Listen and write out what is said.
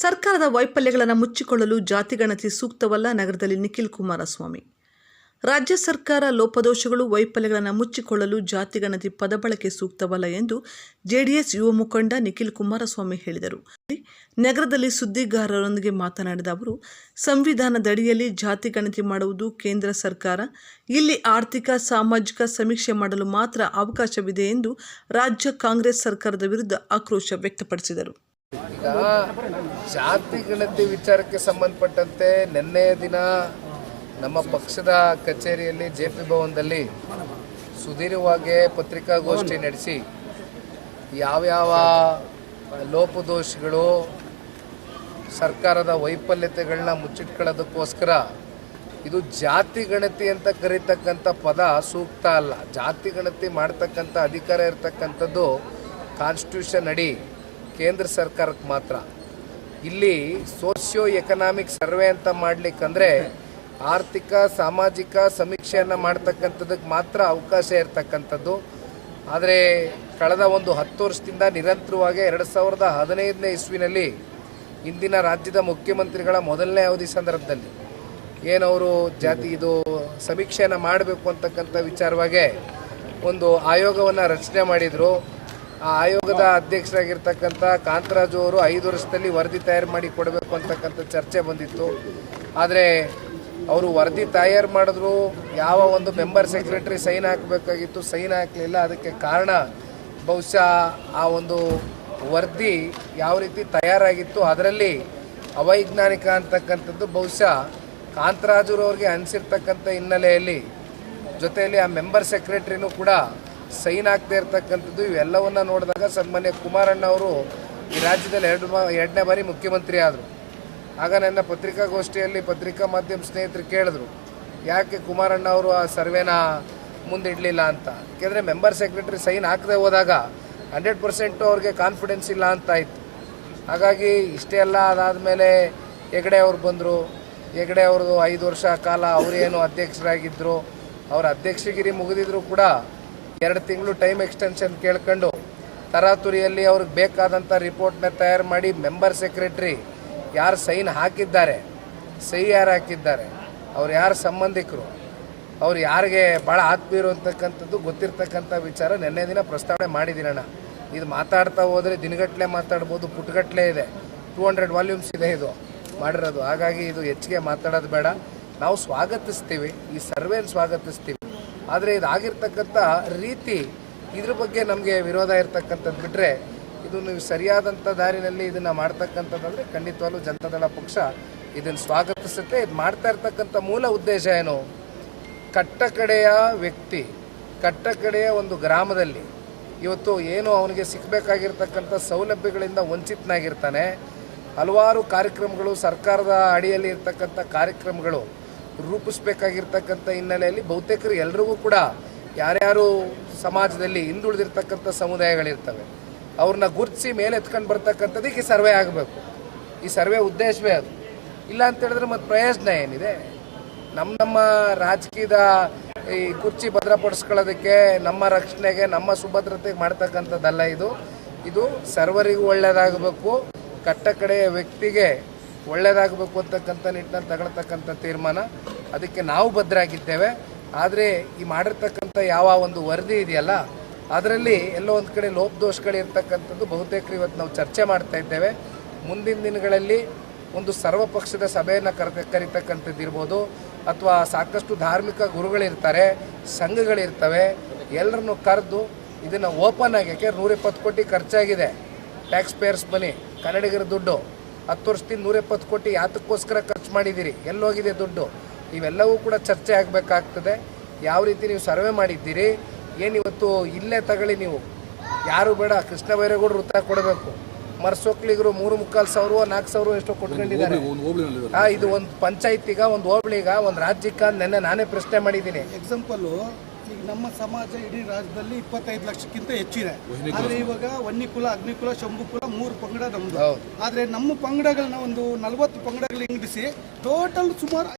ಸರ್ಕಾರದ ವೈಫಲ್ಯಗಳನ್ನು ಮುಚ್ಚಿಕೊಳ್ಳಲು ಜಾತಿಗಣತಿ ಸೂಕ್ತವಲ್ಲ. ನಗರದಲ್ಲಿ ನಿಖಿಲ್ ಕುಮಾರಸ್ವಾಮಿ. ರಾಜ್ಯ ಸರ್ಕಾರ ಲೋಪದೋಷಗಳು, ವೈಫಲ್ಯಗಳನ್ನು ಮುಚ್ಚಿಕೊಳ್ಳಲು ಜಾತಿಗಣತಿ ಪದಬಳಕೆ ಸೂಕ್ತವಲ್ಲ ಎಂದು ಜೆಡಿಎಸ್ ಯುವ ಮುಖಂಡ ನಿಖಿಲ್ ಕುಮಾರಸ್ವಾಮಿ ಹೇಳಿದರು. ನಗರದಲ್ಲಿ ಸುದ್ದಿಗಾರರೊಂದಿಗೆ ಮಾತನಾಡಿದ ಅವರು, ಸಂವಿಧಾನದಡಿಯಲ್ಲಿ ಜಾತಿಗಣತಿ ಮಾಡುವುದು ಕೇಂದ್ರ ಸರ್ಕಾರ. ಇಲ್ಲಿ ಆರ್ಥಿಕ, ಸಾಮಾಜಿಕ ಸಮೀಕ್ಷೆ ಮಾಡಲು ಮಾತ್ರ ಅವಕಾಶವಿದೆ ಎಂದು ರಾಜ್ಯ ಕಾಂಗ್ರೆಸ್ ಸರ್ಕಾರದ ವಿರುದ್ಧ ಆಕ್ರೋಶ ವ್ಯಕ್ತಪಡಿಸಿದರು. ಈಗ ಜಾತಿ ಗಣತಿ ವಿಚಾರಕ್ಕೆ ಸಂಬಂಧಪಟ್ಟಂತೆ ನಿನ್ನೆಯ ದಿನ ನಮ್ಮ ಪಕ್ಷದ ಕಚೇರಿಯಲ್ಲಿ ಜೆಪಿ ಭವನದಲ್ಲಿ ಸುದೀರ್ಘವಾಗಿ ಪತ್ರಿಕಾಗೋಷ್ಠಿ ನಡೆಸಿ ಯಾವ್ಯಾವ ಲೋಪದೋಷಗಳು, ಸರ್ಕಾರದ ವೈಫಲ್ಯತೆಗಳನ್ನ ಮುಚ್ಚಿಟ್ಕೊಳ್ಳೋದಕ್ಕೋಸ್ಕರ ಇದು ಜಾತಿ ಗಣತಿ ಅಂತ ಕರೀತಕ್ಕಂಥ ಪದ ಸೂಕ್ತ ಅಲ್ಲ. ಜಾತಿ ಗಣತಿ ಮಾಡ್ತಕ್ಕಂಥ ಅಧಿಕಾರ ಇರತಕ್ಕಂಥದ್ದು ಕಾನ್ಸ್ಟಿಟ್ಯೂಷನ್ ಅಡಿ ಕೇಂದ್ರ ಸರ್ಕಾರಕ್ಕೆ ಮಾತ್ರ. ಇಲ್ಲಿ ಸೋಷಿಯೋ ಎಕನಾಮಿಕ್ ಸರ್ವೆ ಅಂತ ಮಾಡಲಿಕ್ಕಂದ್ರೆ ಆರ್ಥಿಕ, ಸಾಮಾಜಿಕ ಸಮೀಕ್ಷೆಯನ್ನು ಮಾಡ್ತಕ್ಕಂಥದ್ದಕ್ಕೆ ಮಾತ್ರ ಅವಕಾಶ ಇರತಕ್ಕಂಥದ್ದು. ಆದರೆ ಕಳೆದ 10 ವರ್ಷದಿಂದ ನಿರಂತರವಾಗಿ 2015ನೇ ಇಸ್ವಿನಲ್ಲಿ ಇಂದಿನ ರಾಜ್ಯದ ಮುಖ್ಯಮಂತ್ರಿಗಳ ಮೊದಲನೇ ಅವಧಿ ಸಂದರ್ಭದಲ್ಲಿ ಏನವರು ಇದು ಸಮೀಕ್ಷೆಯನ್ನು ಮಾಡಬೇಕು ಅಂತಕ್ಕಂಥ ವಿಚಾರವಾಗಿ ಒಂದು ಆಯೋಗವನ್ನು ರಚನೆ ಮಾಡಿದರು. ಆ ಆಯೋಗದ ಅಧ್ಯಕ್ಷರಾಗಿರ್ತಕ್ಕಂಥ ಕಾಂತರಾಜು ಅವರು 5 ವರ್ಷದಲ್ಲಿ ವರದಿ ತಯಾರು ಮಾಡಿ ಕೊಡಬೇಕು ಅಂತಕ್ಕಂಥ ಚರ್ಚೆ ಬಂದಿತ್ತು. ಆದರೆ ಅವರು ವರದಿ ತಯಾರು ಮಾಡಿದ್ರು, ಯಾವ ಒಂದು ಮೆಂಬರ್ ಸೆಕ್ರೆಟರಿ ಸೈನ್ ಹಾಕಬೇಕಾಗಿತ್ತು, ಸೈನ್ ಹಾಕಲಿಲ್ಲ. ಅದಕ್ಕೆ ಕಾರಣ ಬಹುಶಃ ಆ ಒಂದು ವರದಿ ಯಾವ ರೀತಿ ತಯಾರಾಗಿತ್ತು ಅದರಲ್ಲಿ ಅವೈಜ್ಞಾನಿಕ ಅಂತಕ್ಕಂಥದ್ದು ಬಹುಶಃ ಕಾಂತರಾಜುರವ್ರಿಗೆ ಅನಿಸಿರ್ತಕ್ಕಂಥ ಹಿನ್ನೆಲೆಯಲ್ಲಿ ಜೊತೆಯಲ್ಲಿ ಆ ಮೆಂಬರ್ ಸೆಕ್ರೆಟರಿನೂ ಕೂಡ ಸೈನ್ ಆಗ್ತಾ ಇರ್ತಕ್ಕಂಥದ್ದು. ಇವೆಲ್ಲವನ್ನ ನೋಡಿದಾಗ ಸನ್ಮಾನ್ಯ ಕುಮಾರಣ್ಣ ಅವರು ಈ ರಾಜ್ಯದಲ್ಲಿ 2ನೇ ಬಾರಿ ಮುಖ್ಯಮಂತ್ರಿ ಆದರು. ಆಗ ನನ್ನ ಪತ್ರಿಕಾಗೋಷ್ಠಿಯಲ್ಲಿ ಪತ್ರಿಕಾ ಮಾಧ್ಯಮ ಸ್ನೇಹಿತರು ಕೇಳಿದ್ರು, ಯಾಕೆ ಕುಮಾರಣ್ಣ ಅವರು ಆ ಸರ್ವೆನ ಮುಂದಿಡಲಿಲ್ಲ ಅಂತ. ಯಾಕೆಂದರೆ ಮೆಂಬರ್ ಸೆಕ್ರೆಟರಿ ಸೈನ್ ಹಾಕದೆ ಹೋದಾಗ 100% ಅವ್ರಿಗೆ ಕಾನ್ಫಿಡೆನ್ಸ್ ಇಲ್ಲ ಅಂತ ಇತ್ತು. ಹಾಗಾಗಿ ಇಷ್ಟೇ ಅಲ್ಲ, ಅದಾದಮೇಲೆ ಹೆಗಡೆ ಅವರು ಬಂದರು. ಹೆಗಡೆ ಅವ್ರದ್ದು 5 ವರ್ಷ ಕಾಲ ಅವರೇನು ಅಧ್ಯಕ್ಷರಾಗಿದ್ದರು. ಅವ್ರ ಅಧ್ಯಕ್ಷಗಿರಿ ಮುಗಿದಿದ್ರು ಕೂಡ 2 ತಿಂಗಳು ಟೈಮ್ ಎಕ್ಸ್ಟೆನ್ಷನ್ ಕೇಳ್ಕೊಂಡು ತರಾತುರಿಯಲ್ಲಿ ಅವ್ರಿಗೆ ಬೇಕಾದಂಥ ರಿಪೋರ್ಟ್ನ ತಯಾರು ಮಾಡಿ ಮೆಂಬರ್ ಸೆಕ್ರೆಟರಿ ಯಾರು ಸೈನ್ ಹಾಕಿದ್ದಾರೆ, ಸಹಿ ಯಾರು ಹಾಕಿದ್ದಾರೆ, ಅವ್ರು ಯಾರು ಸಂಬಂಧಿಕರು, ಅವ್ರು ಯಾರಿಗೆ ಭಾಳ ಆತ್ಮೀಯರು ಅಂತಕ್ಕಂಥದ್ದು ಗೊತ್ತಿರ್ತಕ್ಕಂಥ ವಿಚಾರ ನಿನ್ನೆ ದಿನ ಪ್ರಸ್ತಾವನೆ ಮಾಡಿದ್ದೀನಣ್ಣ. ಇದು ಮಾತಾಡ್ತಾ ಹೋದರೆ ದಿನಗಟ್ಟಲೆ ಮಾತಾಡ್ಬೋದು, ಪುಟಗಟ್ಟಲೆ ಇದೆ, 200 ವಾಲ್ಯೂಮ್ಸ್ ಇದೆ ಇದು ಮಾಡಿರೋದು. ಹಾಗಾಗಿ ಇದು ಹೆಚ್ಚಿಗೆ ಮಾತಾಡೋದು ಬೇಡ. ನಾವು ಸ್ವಾಗತಿಸ್ತೀವಿ, ಈ ಸರ್ವೇನ ಸ್ವಾಗತಿಸ್ತೀವಿ. ಆದರೆ ಇದಾಗಿರ್ತಕ್ಕಂಥ ರೀತಿ, ಇದ್ರ ಬಗ್ಗೆ ನಮಗೆ ವಿರೋಧ ಇರ್ತಕ್ಕಂಥದ್ದು ಬಿಟ್ಟರೆ ಇದು ನೀವು ಸರಿಯಾದಂಥ ದಾರಿನಲ್ಲಿ ಇದನ್ನು ಮಾಡ್ತಕ್ಕಂಥದ್ದಂದರೆ ಖಂಡಿತವಾಗ್ಲೂ ಜನತಾದಳ ಪಕ್ಷ ಇದನ್ನು ಸ್ವಾಗತಿಸುತ್ತೆ. ಇದು ಮಾಡ್ತಾ ಇರ್ತಕ್ಕಂಥ ಮೂಲ ಉದ್ದೇಶ ಏನು? ಕಟ್ಟಕಡೆಯ ವ್ಯಕ್ತಿ, ಕಟ್ಟಕಡೆಯ ಒಂದು ಗ್ರಾಮದಲ್ಲಿ ಇವತ್ತು ಏನು ಅವನಿಗೆ ಸಿಕ್ಕಬೇಕಾಗಿರ್ತಕ್ಕಂಥ ಸೌಲಭ್ಯಗಳಿಂದ ವಂಚಿತನಾಗಿರ್ತಾನೆ. ಹಲವಾರು ಕಾರ್ಯಕ್ರಮಗಳು, ಸರ್ಕಾರದ ಅಡಿಯಲ್ಲಿ ಇರ್ತಕ್ಕಂಥ ಕಾರ್ಯಕ್ರಮಗಳು ರೂಪಿಸಬೇಕಾಗಿರ್ತಕ್ಕಂಥ ಹಿನ್ನೆಲೆಯಲ್ಲಿ ಬಹುತೇಕರು ಎಲ್ರಿಗೂ ಕೂಡ ಯಾರ್ಯಾರು ಸಮಾಜದಲ್ಲಿ ಹಿಂದುಳಿದಿರ್ತಕ್ಕಂಥ ಸಮುದಾಯಗಳಿರ್ತವೆ ಅವ್ರನ್ನ ಗುರುತಿಸಿ ಮೇಲೆ ಎತ್ಕೊಂಡು ಬರ್ತಕ್ಕಂಥದ್ದಕ್ಕೆ ಈ ಸರ್ವೆ ಆಗಬೇಕು. ಈ ಸರ್ವೆ ಉದ್ದೇಶವೇ ಅದು. ಇಲ್ಲ ಅಂತ ಹೇಳಿದ್ರೆ ಮತ್ತೆ ಪ್ರಯೋಜನ ಏನಿದೆ? ನಮ್ಮ ರಾಜಕೀಯದ ಈ ಕುರ್ಚಿ ಭದ್ರಪಡಿಸ್ಕೊಳ್ಳೋದಕ್ಕೆ, ನಮ್ಮ ರಕ್ಷಣೆಗೆ, ನಮ್ಮ ಸುಭದ್ರತೆಗೆ ಮಾಡ್ತಕ್ಕಂಥದ್ದಲ್ಲ ಇದು ಸರ್ವರಿಗೂ ಒಳ್ಳೆಯದಾಗಬೇಕು, ಕಟ್ಟ ಕಡೆಯ ವ್ಯಕ್ತಿಗೆ ಒಳ್ಳೆಯದಾಗಬೇಕು ಅಂತಕ್ಕಂಥ ನಿಟ್ಟಿನಲ್ಲಿ ತಗೊಳ್ತಕ್ಕಂಥ ತೀರ್ಮಾನ. ಅದಕ್ಕೆ ನಾವು ಬದ್ಧರಾಗಿದ್ದೇವೆ. ಆದರೆ ಈ ಮಾಡಿರ್ತಕ್ಕಂಥ ಯಾವ ಒಂದು ವರದಿ ಇದೆಯಲ್ಲ ಅದರಲ್ಲಿ ಎಲ್ಲೋ ಒಂದು ಕಡೆ ಲೋಪದೋಷಗಳಿರ್ತಕ್ಕಂಥದ್ದು ಬಹುತೇಕ ಇವತ್ತು ನಾವು ಚರ್ಚೆ ಮಾಡ್ತಾ ಇದ್ದೇವೆ. ಮುಂದಿನ ದಿನಗಳಲ್ಲಿ ಒಂದು ಸರ್ವಪಕ್ಷದ ಸಭೆಯನ್ನು ಕರಿತಕ್ಕಂಥದ್ದು ಇರ್ಬೋದು, ಅಥವಾ ಸಾಕಷ್ಟು ಧಾರ್ಮಿಕ ಗುರುಗಳಿರ್ತಾರೆ, ಸಂಘಗಳಿರ್ತವೆ, ಎಲ್ಲರನ್ನು ಕರೆದು ಇದನ್ನು ಓಪನ್ ಆಗಿ, ಯಾಕೆ 120 ಕೋಟಿ ಖರ್ಚಾಗಿದೆ, ಟ್ಯಾಕ್ಸ್ ಪೇಯರ್ಸ್ ಮನಿ, ಕನ್ನಡಿಗರ ದುಡ್ಡು, 10 ವರ್ಷದಿಂದ 120 ಕೋಟಿ ಯಾತಕ್ಕೋಸ್ಕರ ಖರ್ಚು ಮಾಡಿದ್ದೀರಿ, ಎಲ್ಲೋಗಿದೆ ದುಡ್ಡು, ಇವೆಲ್ಲವೂ ಕೂಡ ಚರ್ಚೆ ಆಗಬೇಕಾಗ್ತದೆ. ಯಾವ ರೀತಿ ನೀವು ಸರ್ವೆ ಮಾಡಿದ್ದೀರಿ, ಏನಿವತ್ತು ಇಲ್ಲೇ ತಗೊಳ್ಳಿ, ನೀವು ಯಾರು ಬೇಡ, ಕೃಷ್ಣ ಬೈರೇಗೌಡರು ವೃತ್ತ ಕೊಡಬೇಕು, ಮರ್ಸೋಕ್ಲಿಗರು 3,500 4,000 ಎಷ್ಟೋ ಕೊಟ್ಕೊಂಡಿದ್ದಾರೆ. ಇದು ಒಂದು ಪಂಚಾಯತಿಗ, ಒಂದು ಹೋಬಳಿಗ, ಒಂದು ರಾಜ್ಯಕ್ಕೆ ನೆನ್ನೆ ನಾನೇ ಪ್ರಶ್ನೆ ಮಾಡಿದ್ದೀನಿ. ಎಕ್ಸಾಂಪಲ್, ಈಗ ನಮ್ಮ ಸಮಾಜ ಇಡೀ ರಾಜ್ಯದಲ್ಲಿ 25 ಲಕ್ಷಕ್ಕಿಂತ ಹೆಚ್ಚಿದೆ. ಆದರೆ ಇವಾಗ ವನ್ಯಕುಲ, ಅಗ್ನಿಕುಲ, ಶಂಭುಕುಲ 3 ಪಂಗಡ ನಮ್ದು. ಆದರೆ ನಮ್ಮ ಪಂಗಡಗಳನ್ನ ಒಂದು 40 ಪಂಗಡಗಳು ಇಂಗಿಸಿ ಟೋಟಲ್ ಸುಮಾರು